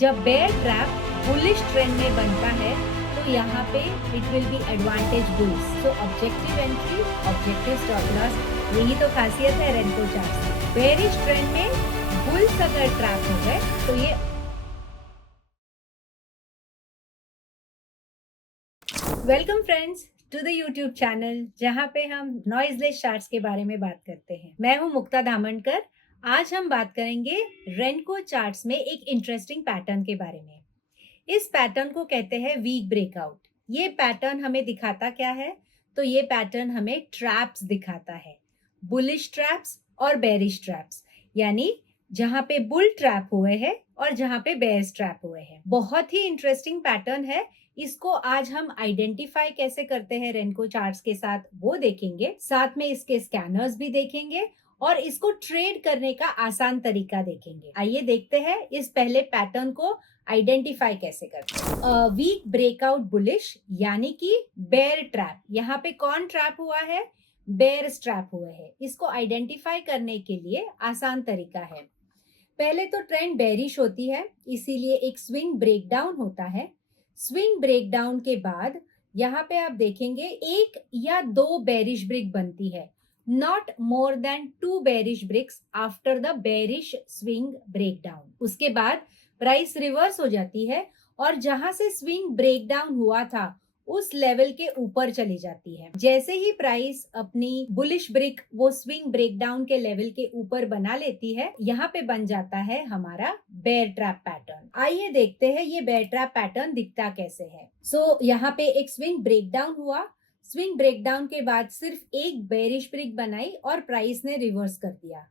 जब bear trap bullish trend में बनता है तो यहाँ पे it will be advantage bulls. So objective entry, objective stop loss, यही तो खासियत है रेनको चार्ट्स की। बेयरिश ट्रेंड में बुल्स अगर ट्रैप हो गए तो ये welcome friends to the YouTube channel जहाँ पे हम नॉइजलेस चार्ट्स के बारे में बात करते हैं। मैं हूँ मुक्ता धामनकर। आज हम बात करेंगे रेनको चार्ट्स में एक इंटरेस्टिंग पैटर्न के बारे में। इस पैटर्न को कहते हैं वीक ब्रेकआउट। ये पैटर्न हमें दिखाता क्या है? तो ये पैटर्न हमें ट्रैप्स दिखाता है, बुलिश ट्रैप्स और बेरिश ट्रैप्स, यानी जहां पे बुल ट्रैप हुए हैं और जहां पे बेयर्स ट्रैप हुए हैं। बहुत ही इंटरेस्टिंग पैटर्न है। इसको आज हम आइडेंटिफाई कैसे करते हैं रेनको चार्ट्स के साथ वो देखेंगे, साथ में इसके स्कैनर्स भी देखेंगे और इसको ट्रेड करने का आसान तरीका देखेंगे। आइए देखते हैं इस पहले पैटर्न को आइडेंटिफाई कैसे करते हैं। वीक ब्रेकआउट बुलिश यानी कि बेयर ट्रैप। यहाँ पे कौन ट्रैप हुआ है? बेयर ट्रैप हुए हैं। इसको आइडेंटिफाई करने के लिए आसान तरीका है। पहले तो ट्रेंड बेरिश होती है, इसीलिए एक स्विंग ब्रेकडाउन होता है। स्विंग ब्रेकडाउन के बाद यहाँ पे आप देखेंगे एक या दो बेरिश ब्रिक बनती है, not more than 2 bearish bricks after the bearish swing breakdown. उसके बाद प्राइस रिवर्स हो जाती है और जहां से स्विंग ब्रेकडाउन हुआ था उस लेवल के ऊपर चली जाती है। जैसे ही प्राइस अपनी बुलिश ब्रिक वो स्विंग ब्रेकडाउन के लेवल के ऊपर बना लेती है, यहाँ पे बन जाता है हमारा बेयर ट्रैप पैटर्न। आइए देखते हैं ये बेयर ट्रैप पैटर्न दिखता कैसे है। सो यहाँ पे एक स्विंग ब्रेकडाउन हुआ। स्विंग ब्रेकडाउन के बाद सिर्फ एक बेरिश ब्रिक बनाई और प्राइस ने रिवर्स कर दिया।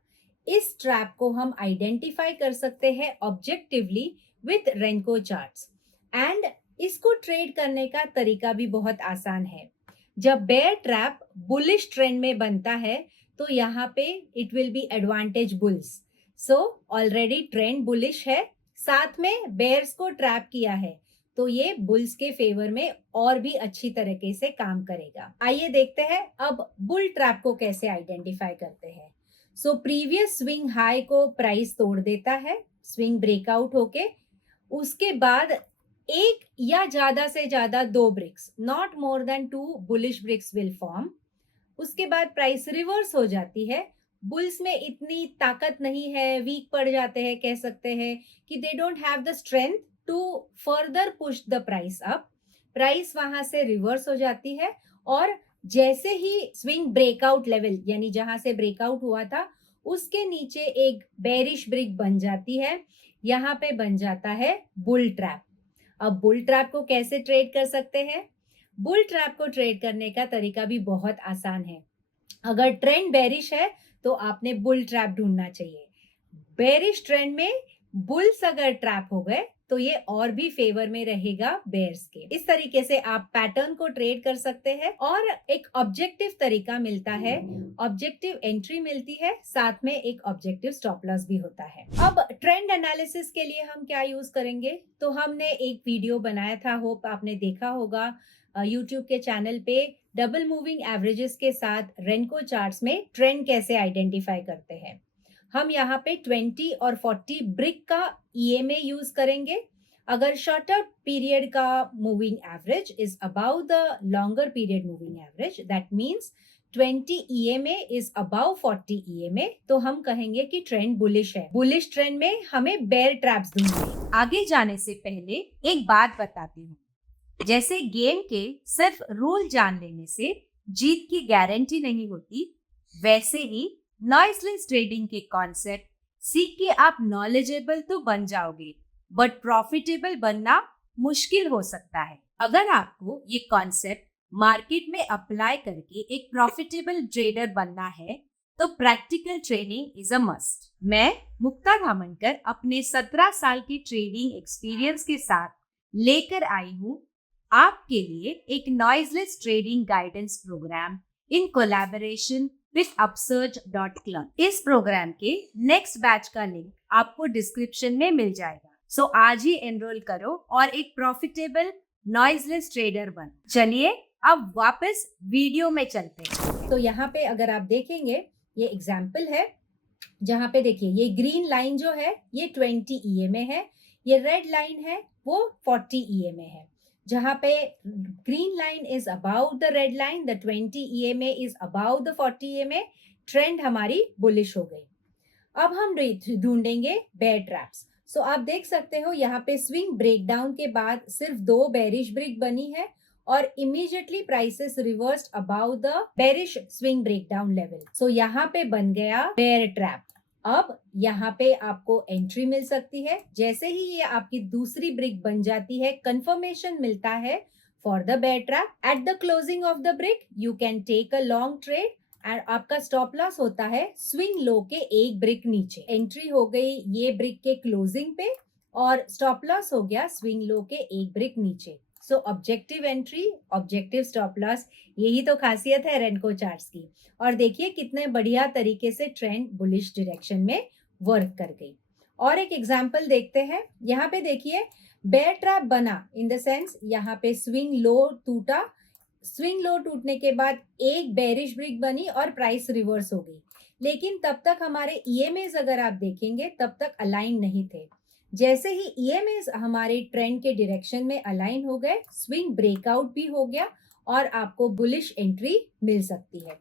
इस ट्रैप को हम आइडेंटिफाई कर सकते हैं ऑब्जेक्टिवली विथ रेनको चार्ट्स एंड इसको ट्रेड करने का तरीका भी बहुत आसान है। जब बेयर ट्रैप बुलिश ट्रेंड में बनता है तो यहाँ पे it will be advantage bulls. So already trend bullish है, साथ में बेयर्स को ट्रैप किया है तो ये बुल्स के फेवर में और भी अच्छी तरीके से काम करेगा। आइए देखते हैं अब बुल ट्रैप को कैसे आइडेंटिफाई करते हैं। सो प्रीवियस स्विंग हाई को प्राइस तोड़ देता है स्विंग ब्रेकआउट होके। उसके बाद एक या ज्यादा से ज्यादा 2 bricks, not more than 2 bullish bricks will form. उसके बाद प्राइस रिवर्स हो जाती है। बुल्स में इतनी ताकत नहीं है, वीक पड़ जाते हैं, कह सकते हैं कि they don't have the strength to further push the price up. Price वहां से रिवर्स हो जाती है और जैसे ही स्विंग ब्रेकआउट लेवल यानी जहां से ब्रेकआउट हुआ था उसके नीचे एक बेरिश ब्रिक बन जाती है। यहाँ पे बन जाता है बुल ट्रैप। अब बुल ट्रैप को कैसे ट्रेड कर सकते हैं? बुल ट्रैप को ट्रेड करने का तरीका भी बहुत आसान है। अगर ट्रेंड बेरिश है तो आपने बुल ट्रैप ढूंढना चाहिए। बेरिश ट्रेंड में बुल्स अगर ट्रैप हो गए तो ये और भी फेवर में रहेगा बेयर्स के। इस तरीके से आप पैटर्न को ट्रेड कर सकते हैं और एक ऑब्जेक्टिव तरीका मिलता है, ऑब्जेक्टिव एंट्री मिलती है, साथ में एक ऑब्जेक्टिव स्टॉप लॉस भी होता है। अब ट्रेंड एनालिसिस के लिए हम क्या यूज करेंगे? तो हमने एक वीडियो बनाया था, होप आपने देखा होगा यूट्यूब के चैनल पे, डबल मूविंग एवरेजेस के साथ रेनको चार्ट्स में ट्रेंड कैसे आइडेंटिफाई करते हैं। हम यहाँ पे 20 और 40 ब्रिक का EMA यूज करेंगे। अगर शॉर्टर पीरियड का moving average is above the longer period moving average, that means 20 EMA is above 40 EMA, तो हम कहेंगे कि ट्रेंड बुलिश है। बुलिश ट्रेंड में हमें बेयर ट्रैप्स ढूंढने। आगे जाने से पहले एक बात बताती हूँ, जैसे गेम के सिर्फ रूल जान लेने से जीत की गारंटी नहीं होती, वैसे ही नॉइजलेस ट्रेडिंग के कॉन्सेप्ट सीख के आप नॉलेजेबल तो बन जाओगे, बट प्रॉफिटेबल बनना मुश्किल हो सकता है। अगर आपको ये कॉन्सेप्ट मार्केट में अप्लाई करके एक प्रॉफिटेबल ट्रेडर बनना है तो practical training is a must. मैं मुक्ता धामनकर अपने 17 साल की ट्रेडिंग एक्सपीरियंस के साथ लेकर आई हूँ आपके लिए एक noiseless trading guidance program in collaboration with upsurge.club। इस प्रोग्राम के नेक्स्ट बैच का लिंक आपको डिस्क्रिप्शन में मिल जाएगा। सो आज ही एनरोल करो और एक प्रॉफिटेबल नॉइजलेस ट्रेडर बन। चलिए अब वापस वीडियो में चलते हैं। तो यहाँ पे अगर आप देखेंगे ये एग्जाम्पल है, जहाँ पे देखिए ये ग्रीन लाइन जो है ये 20 EMA है, ये रेड लाइन है वो 40 EMA है, जहां पे green line is about the red line, the 20 EMA is about the 40 EMA। Trend हमारी बुलिश हो गई। अब हम ढूंढेंगे बेयर ट्रैप्स। सो आप देख सकते हो यहाँ पे स्विंग ब्रेकडाउन के बाद सिर्फ 2 बेरिश ब्रिक बनी है और immediately prices reversed about the bearish swing breakdown level. So यहाँ पे बन गया बेयर ट्रैप। अब यहाँ पे आपको एंट्री मिल सकती है। जैसे ही ये आपकी दूसरी ब्रिक बन जाती है, कंफर्मेशन मिलता है for the bear trap. At the closing of the brick you can take a long trade and आपका स्टॉप लॉस होता है स्विंग लो के एक ब्रिक नीचे। एंट्री हो गई ये ब्रिक के क्लोजिंग पे और स्टॉप लॉस हो गया स्विंग लो के एक ब्रिक नीचे। सो objective entry, objective stop loss, यही तो खासियत है रेनको चार्ट्स की। और देखिए कितने बढ़िया तरीके से ट्रेंड बुलिश डायरेक्शन में वर्क कर गई। और एक एग्जांपल देखते हैं। यहाँ पे देखिए बेयर ट्रैप बना, इन द सेंस यहाँ पे स्विंग लो टूटा। स्विंग लो टूटने के बाद एक बेरिश ब्रिक बनी और प्राइस रिवर्स हो गई, लेकिन तब तक हमारे ईएमएस अगर आप देखेंगे तब तक अलाइन नहीं थे। जैसे ही ईएमएस हमारे ट्रेंड के डायरेक्शन में अलाइन हो गए, स्विंग ब्रेकआउट भी हो गया और आपको बुलिश एंट्री मिल सकती है।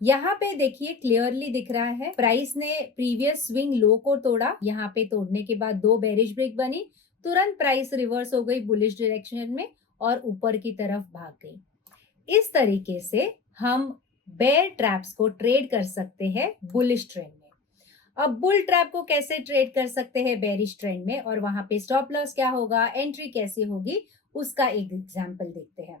यहाँ पे देखिए क्लियरली दिख रहा है प्राइस ने प्रीवियस स्विंग लो को तोड़ा। यहाँ पे तोड़ने के बाद 2 बेरिश ब्रेक बनी, तुरंत प्राइस रिवर्स हो गई बुलिश डायरेक्शन में और ऊपर की तरफ भाग गई। इस तरीके से हम बेयर ट्रैप्स को ट्रेड कर सकते हैं बुलिश ट्रेंड में। अब बुल ट्रैप को कैसे ट्रेड कर सकते हैं बेरिश ट्रेंड में, और वहां पे स्टॉप लॉस क्या होगा, एंट्री कैसी होगी, उसका एक एग्जांपल देखते हैं।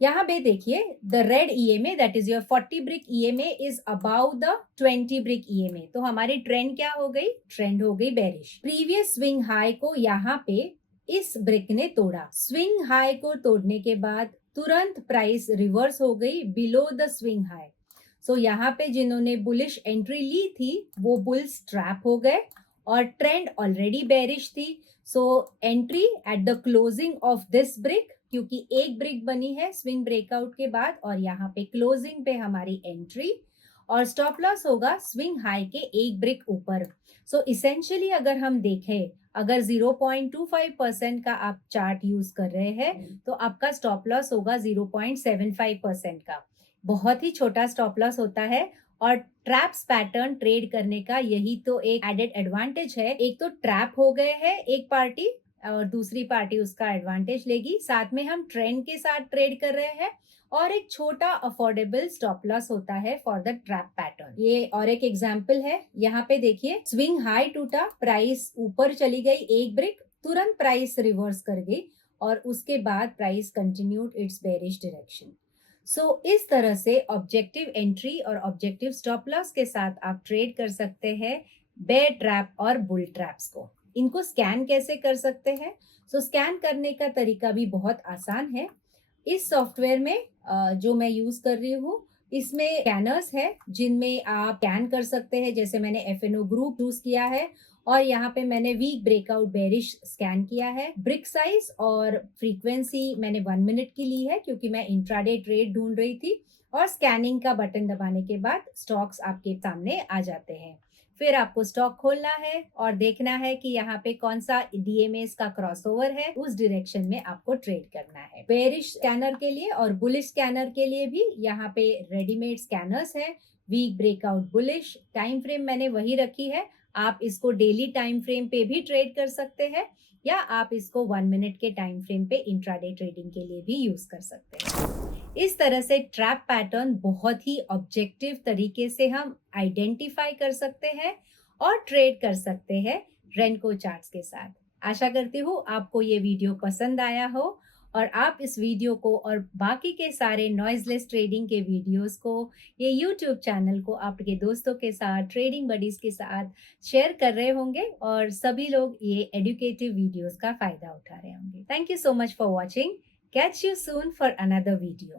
यहाँ पे देखिए the red EMA that is your 40 brick EMA is about the 20 brick EMA. तो हमारी ट्रेंड क्या हो गई, ट्रेंड हो गई बेरिश। प्रीवियस स्विंग हाई को यहाँ पे इस ब्रिक ने तोड़ा। स्विंग हाई को तोड़ने के बाद तुरंत प्राइस रिवर्स हो गई बिलो द स्विंग हाई। सो यहाँ पे जिन्होंने बुलिश एंट्री ली थी वो बुल्स ट्रैप हो गए और ट्रेंड ऑलरेडी बेरिश थी। So entry eight the closing of this brick, क्योंकि एक ब्रिक बनी है स्विंग ब्रेकआउट के बाद और यहाँ पे क्लोजिंग पे हमारी एंट्री, और स्टॉप लॉस होगा स्विंग हाई के एक ब्रिक ऊपर। सो इसेंशियली अगर हम देखें, अगर 0.25% का आप चार्ट यूज कर रहे हैं तो आपका स्टॉप लॉस होगा 0.75% का। बहुत ही छोटा स्टॉप लॉस होता है और ट्रैप्स पैटर्न ट्रेड करने का यही तो एक एडेड एडवांटेज है। एक तो ट्रैप हो गए है एक पार्टी और दूसरी पार्टी उसका एडवांटेज लेगी, साथ में हम ट्रेंड के साथ ट्रेड कर रहे हैं और एक छोटा अफोर्डेबल स्टॉप लॉस होता है फॉर द ट्रैप पैटर्न। ये और एक एग्जांपल है। यहाँ पे देखिए स्विंग हाई टूटा, प्राइस ऊपर चली गई एक ब्रिक, तुरंत प्राइस रिवर्स कर गई और उसके बाद price continued its bearish direction. So इस तरह से ऑब्जेक्टिव एंट्री और ऑब्जेक्टिव स्टॉप लॉस के साथ आप ट्रेड कर सकते हैं बेयर ट्रैप और बुल ट्रैप्स को। इनको स्कैन कैसे कर सकते हैं? सो स्कैन करने का तरीका भी बहुत आसान है। इस सॉफ्टवेयर में जो मैं यूज कर रही हूँ इसमें स्कैनर्स है जिनमें आप स्कैन कर सकते हैं। जैसे मैंने FNO ग्रुप यूज किया है और यहाँ पे मैंने वीक ब्रेकआउट बेरिश स्कैन किया है। ब्रिक साइज और फ्रीक्वेंसी मैंने 1 मिनट की ली है क्योंकि मैं इंट्राडे ट्रेड ढूंढ रही थी, और स्कैनिंग का बटन दबाने के बाद स्टॉक्स आपके सामने आ जाते हैं। फिर आपको स्टॉक खोलना है और देखना है कि यहाँ पे कौन सा DMAs का क्रॉसओवर है, उस डायरेक्शन में आपको ट्रेड करना है। बेरिश स्कैनर के लिए और बुलिश स्कैनर के लिए भी यहाँ पे रेडीमेड स्कैनर्स है। Weak breakout bullish, time frame मैंने वही रखी है। आप इसको डेली टाइम फ्रेम पे भी ट्रेड कर सकते हैं या आप इसको 1 मिनट के टाइम फ्रेम पे इंट्राडे ट्रेडिंग के लिए भी यूज कर सकते हैं। इस तरह से ट्रैप पैटर्न बहुत ही ऑब्जेक्टिव तरीके से हम आइडेंटिफाई कर सकते हैं और ट्रेड कर सकते हैं रेनको चार्ट्स के साथ। आशा करती हूँ आपको ये वीडियो पसंद आया हो और आप इस वीडियो को और बाकी के सारे नॉइजलेस ट्रेडिंग के वीडियोस को, ये यूट्यूब चैनल को आपके दोस्तों के साथ, ट्रेडिंग बडीज के साथ शेयर कर रहे होंगे और सभी लोग ये एडुकेटिव वीडियोस का फायदा उठा रहे होंगे। Thank you so much for watching. Catch you soon for another video.